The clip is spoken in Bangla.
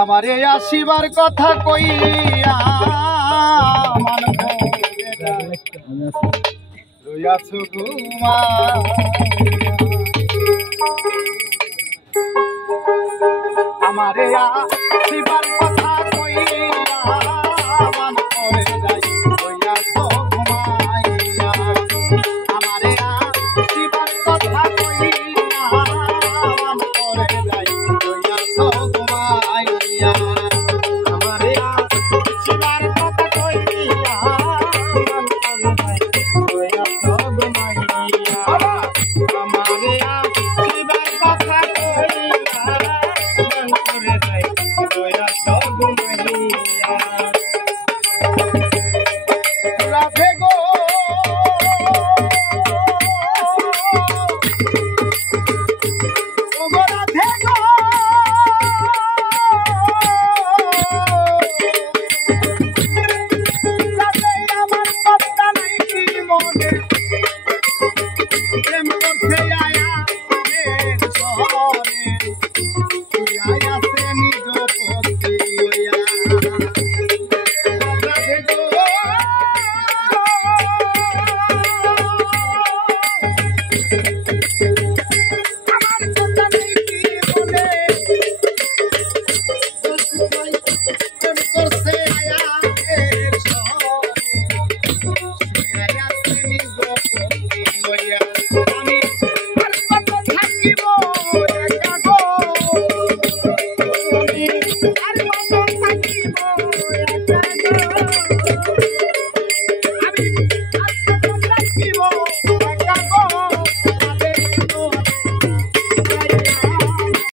আমারে আসিবার কথা কইয়া রইয়াছ ঘুমা আমারে আসিবার কথা কইয়া মান করে যাই রইয়াছ ঘুমাইয়া আমারে আসিবার কথা কইয়া মান করে যাই রইয়াছ ঘুমাইয়া আমারে আসিবার কথা কইয়া মান করে যাই রইয়াছ ঘুমাইয়া